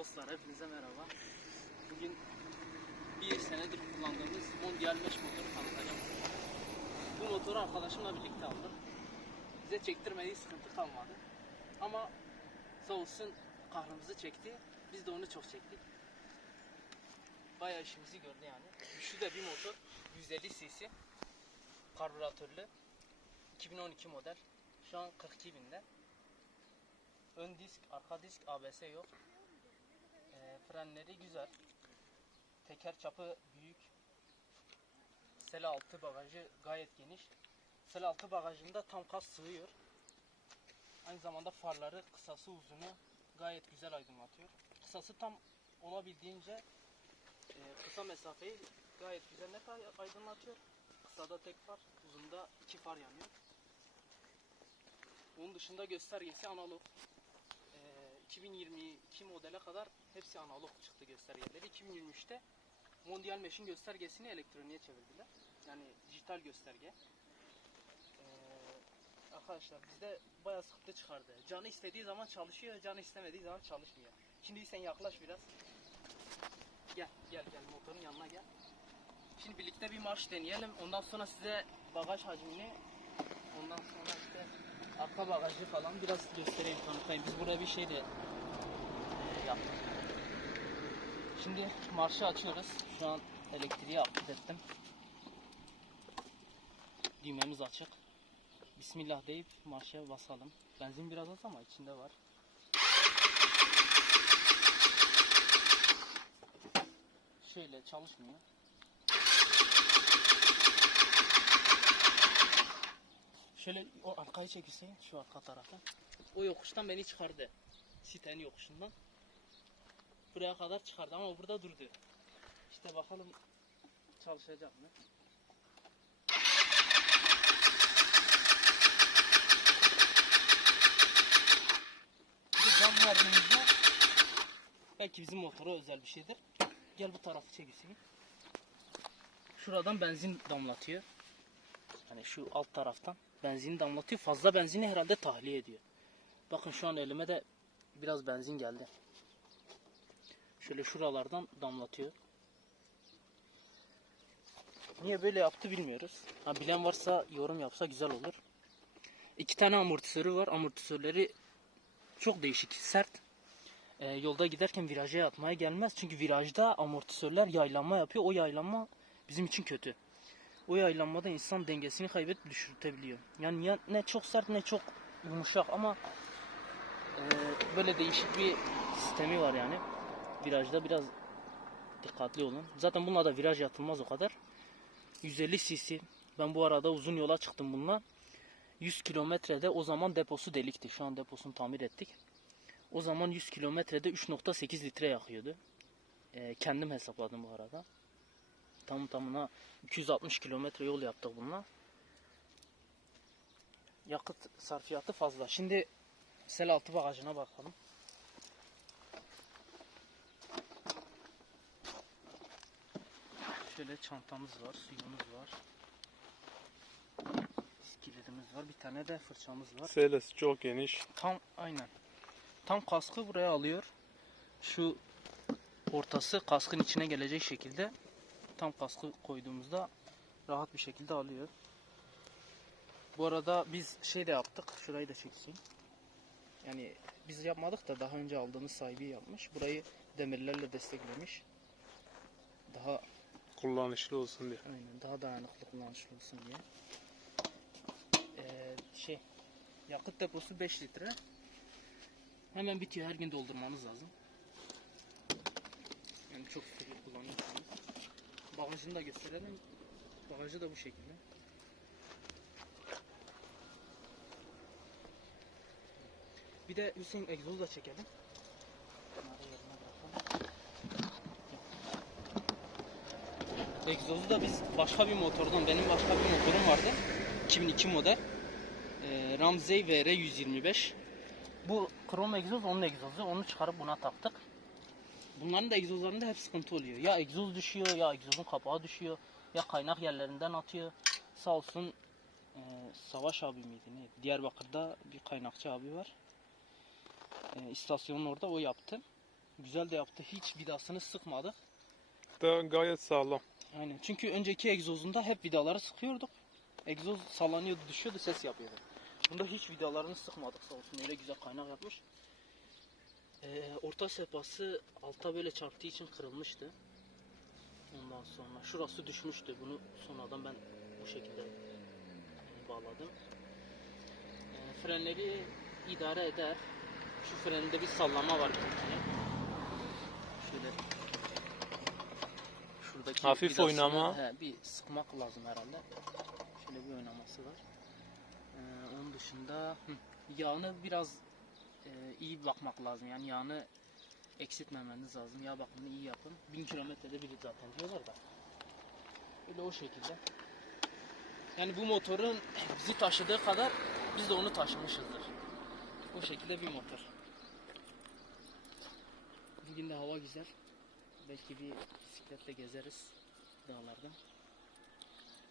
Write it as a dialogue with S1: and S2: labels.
S1: Dostlar hepinize merhaba. Bugün bir senedir kullandığımız Mondial 5 motoru tanıtacağım. Bu motoru arkadaşımla birlikte aldık. Bize çektirmediği sıkıntı kalmadı. Ama sağ olsun kahrımızı çekti. Biz de onu çok çektik. Bayağı işimizi gördü yani. Güçlü de bir motor. 150 cc. Karbüratörlü. 2012 model. Şu an 42 binde. Ön disk, arka disk, ABS yok. Frenleri güzel. Teker çapı büyük. Sel altı bagajı gayet geniş. Sel altı bagajında tam kas sığıyor. Aynı zamanda farları kısası uzunu gayet güzel aydınlatıyor. Kısası tam olabildiğince e, kısa mesafeyi gayet güzel net ay- aydınlatıyor. Kısada tek far, uzunda iki far yanıyor. Bunun dışında göstergesi analog. Ee, 2022 modele kadar hepsi analog çıktı göstergeleri. 2023'te Mondial Mesh'in göstergesini elektroniğe çevirdiler. Yani dijital gösterge. Ee, arkadaşlar bizde bayağı sıkıntı çıkardı. Canı istediği zaman çalışıyor, canı istemediği zaman çalışmıyor. Şimdi sen yaklaş biraz. Gel, gel, gel motorun yanına gel. Şimdi birlikte bir marş deneyelim. Ondan sonra size bagaj hacmini, ondan sonra işte arka bagajı falan biraz göstereyim, tanıtayım. Biz burada bir şey de yaptık. Şimdi marşı açıyoruz. Şu an elektriği aktif ettim. Düğmemiz açık. Bismillah deyip marşa basalım. Benzin biraz az ama içinde var. Şöyle çalışmıyor. Şöyle o arkayı çek Hüseyin, şu arka tarafa. O yokuştan beni çıkardı. Sitenin yokuşundan. Buraya kadar çıkardı ama burada durdu. İşte bakalım çalışacak mı? Cam verdiğimizde belki bizim motora özel bir şeydir. Gel bu tarafı çek Hüseyin. Şuradan benzin damlatıyor. Hani şu alt taraftan benzini damlatıyor. Fazla benzini herhalde tahliye ediyor. Bakın şu an elime de biraz benzin geldi. Şöyle şuralardan damlatıyor. Niye böyle yaptı bilmiyoruz. Ha, bilen varsa yorum yapsa güzel olur. İki tane amortisörü var. Amortisörleri çok değişik, sert. Ee, yolda giderken viraja atmaya gelmez. Çünkü virajda amortisörler yaylanma yapıyor. O yaylanma bizim için kötü. O yaylanmada insan dengesini kaybedip düşürtebiliyor. Yani ya ne çok sert ne çok yumuşak ama e, böyle değişik bir sistemi var yani. Virajda biraz dikkatli olun. Zaten bununla da viraj yatılmaz o kadar. 150 cc. Ben bu arada uzun yola çıktım bununla. 100 kilometrede o zaman deposu delikti. Şu an deposunu tamir ettik. O zaman 100 kilometrede 3.8 litre yakıyordu. E, kendim hesapladım bu arada. Tam tamına 260 kilometre yol yaptık bununla. Yakıt sarfiyatı fazla. Şimdi sel altı bagajına bakalım. Şöyle çantamız var, suyumuz var. Kilidimiz var. Bir tane de fırçamız var.
S2: Selesi çok geniş.
S1: Tam aynen. Tam kaskı buraya alıyor. Şu ortası kaskın içine gelecek şekilde tam kaskı koyduğumuzda rahat bir şekilde alıyor. Bu arada biz şey de yaptık. Şurayı da çekeyim. Yani biz yapmadık da daha önce aldığımız sahibi yapmış. Burayı demirlerle desteklemiş. Daha
S2: Kullanışlı olsun diye.
S1: Aynen daha dayanıklı kullanışlı olsun diye. Ee, şey yakıt deposu 5 litre. Hemen bitiyor. Her gün doldurmanız lazım. Yani çok sıkı kullanıyorsanız. Bagajını da gösterelim. Bagajı da bu şekilde. Bir de Hüseyin egzozu da çekelim. Egzozu da biz başka bir motordan, benim başka bir motorum vardı. 2002 model. Ee, Ramsey VR 125. Bu krom egzoz onun egzozu. Onu çıkarıp buna taktık. Bunların da egzozlarında hep sıkıntı oluyor. Ya egzoz düşüyor, ya egzozun kapağı düşüyor, ya kaynak yerlerinden atıyor. Sağ olsun e, Savaş abi miydi ne? Diyarbakır'da bir kaynakçı abi var. E, istasyonun orada o yaptı. Güzel de yaptı. Hiç vidasını sıkmadık.
S2: Da gayet sağlam.
S1: Aynen. Çünkü önceki egzozunda hep vidaları sıkıyorduk. Egzoz sallanıyordu, düşüyordu, ses yapıyordu. Bunda hiç vidalarını sıkmadık sağ olsun. Öyle güzel kaynak yapmış. Ee, orta sehpası alta böyle çarptığı için kırılmıştı. Ondan sonra şurası düşmüştü. Bunu sonradan ben bu şekilde bağladım. Ee, frenleri idare eder. Şu freninde bir sallama var. Şöyle şuradaki
S2: Hafif oynama.
S1: he, bir sıkmak lazım herhalde. Şöyle bir oynaması var. Ee, onun dışında hı, yağını biraz iyi bakmak lazım. Yani yağını eksiltmemeniz lazım. Yağ bakımını iyi yapın. 1000 kilometrede biri zaten diyorlar da. Öyle o şekilde. Yani bu motorun bizi taşıdığı kadar biz de onu taşımışızdır. O şekilde bir motor. Bugün de hava güzel. Belki bir bisikletle gezeriz dağlarda.